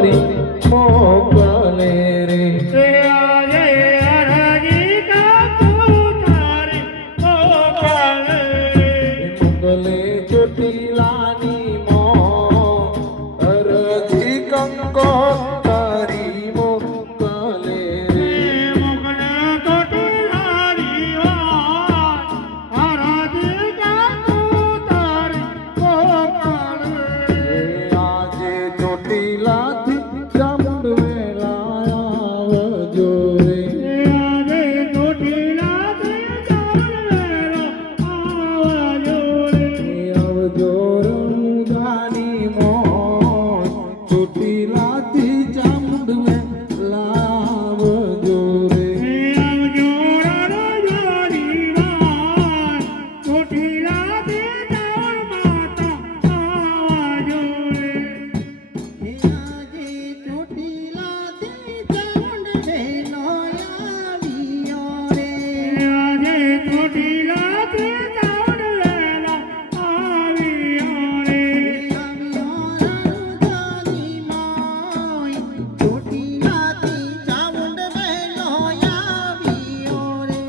તારી મોકલે રે આજે અરજી કંકુ તારી મોકલે મોકલે ચોટીલાની મો અરજી કંકો તારી મોકલે રે મોકલે ચોટીલાની વાત અરજી કંકુ તારી મોકલે આજે ચોટીલાથી ચામુંડવેલા આવજો રે આજે ચોટીલાથી ચામુંડવેલા આવજો રે આવજો રણુજાની મોજ ચોટીલાથી ચામુંડવેલા આવજો રે આવજો રણુજાની વાત ચોટીલાથી ચામુંડ માતા આવજો રે આજે ચોટીલાથી ચામુંડ વેલો આવ્યો રે આજે ચોટીલાથી ચામુંડવેલા આવ્યો રે આવ્યો રણુજાની મોય ચોટીલાથી ચામુંડ વેલો આવ્યો રે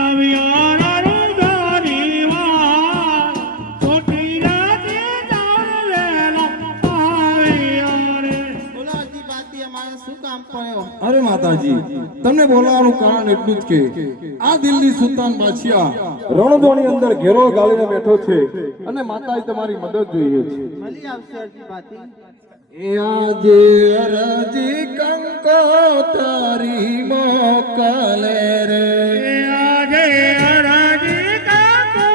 આવ્યો રણુજાની વાત ચોટીલાથી ચામુંડવેલા આવ્યો રે બોલાજી બાતી અમારે શું કામ પડ્યો અરે માતાજી તમને બોલાવવાનું કારણ એટલું જ કે આ દિલ્હી સુલતાન બાદશાહ રણધોની અંદર ઘેરો ગાળીને બેઠો છે અને માતાએ તમારી મદદ જોઈએ છે મળી આવશે અરજી બાતી એ આજે અરજી કંકો તારી મોકલે રે આજે અરજી કંકુ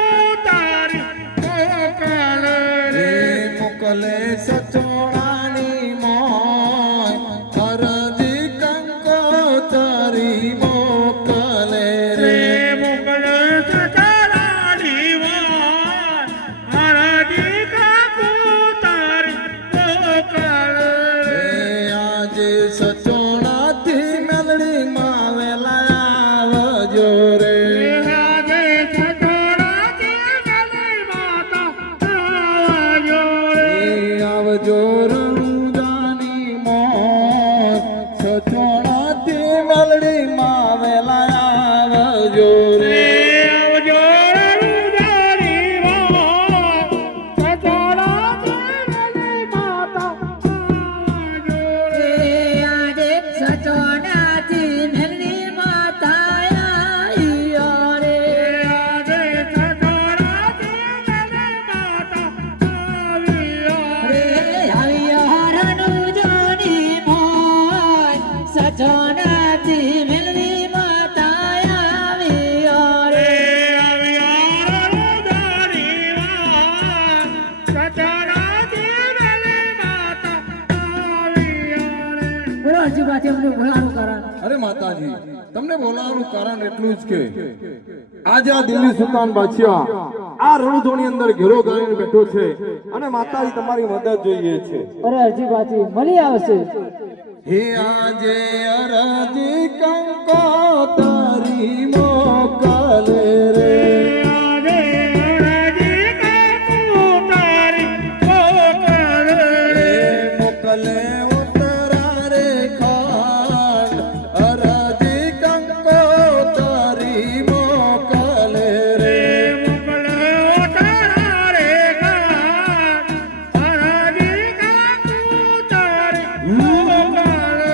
તારી મોકલે રે મોકલે સચોડાની મોય અરજી કંકો તારી મોકલે રે મોકલે સચરાની વાત અરજી કંકુ તારી મોકલે રે આજે સચોડાથી મેલડીમાં વેલા આવજો રે આજે સચરાની ગલી માતા આવજો રે આવજો રણુજાની મોજ સચોડાથી મેલડીમાં વેલા આવજો રે આવજો રણુજાની વાત સચરાની ગલી માતા આવજો રે આજે સચોડાથી મેલડી માતા આવ્યો રે આજે સચરાની ગલી માતા આવ્યો રે આવ્યો રણુજાની મોય સચોડાથી મેલડી માતા આવ્યો રે આવ્યો રણુજાની વાત સચરાની ગલી માતા આવ્યો રે બોલો અરજી બાતી અમને ભણાનું કારણ અરે માતાજી તમને બોલાવવાનું કારણ એટલું જ કે આજે આ દિલ્હી સુલતાન બાદશાહ આ રણધોની અંદર ઘેરો ગાળીને બેઠો છે અને માતાજી તમારી મદદ જોઈએ છે અરે અરજી બાતી મળી આવશે હે આજે અરજી કંકો તારી મોકલે રે આજે અરજી કંકુ તારી મોકલે મોકલે ઉતરા રે ખાન અરજી કંકો તારી મોકલે રે મોકલે ઓટારા રે ગાન અરજી કંકુ તારી મોકલે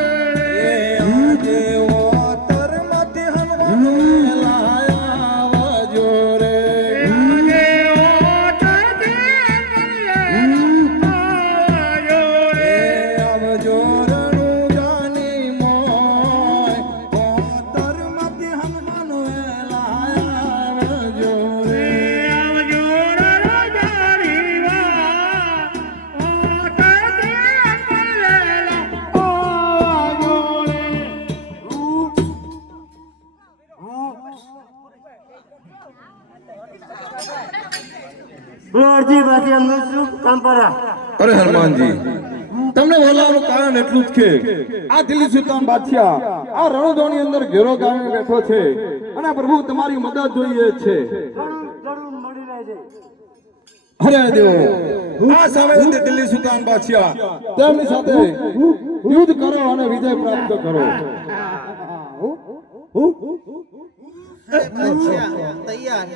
આજે ઓતરમાંથી હનુમાન લાયા આવજો રે આજે ઓટારથી આવજો રે આવજો રણુજાની મોય ઓતરમાંથી હનુમાન લાયા આવજો રે આવજો રણુજાની વાત ઓટારથી આવજો રે બોલો અરજી બાતી અમને શું કામ પડા અરે હનુમાનજી તમને બોલાવવાનું કારણ એટલું જ કે આ દિલ્હી સુલતાન બાદશાહ આ રણોદોની અંદર ઘેરો ગાળીને બેઠો છે અને પ્રભુ તમારી મદદ જોઈએ છે. જરૂર મળી રહે છે. અરે દેવો આ સામેથી દિલ્હી સુલતાન બાદશાહ તેમની સાથે યુદ્ધ કરો અને વિજય પ્રાપ્ત કરો. તૈયાર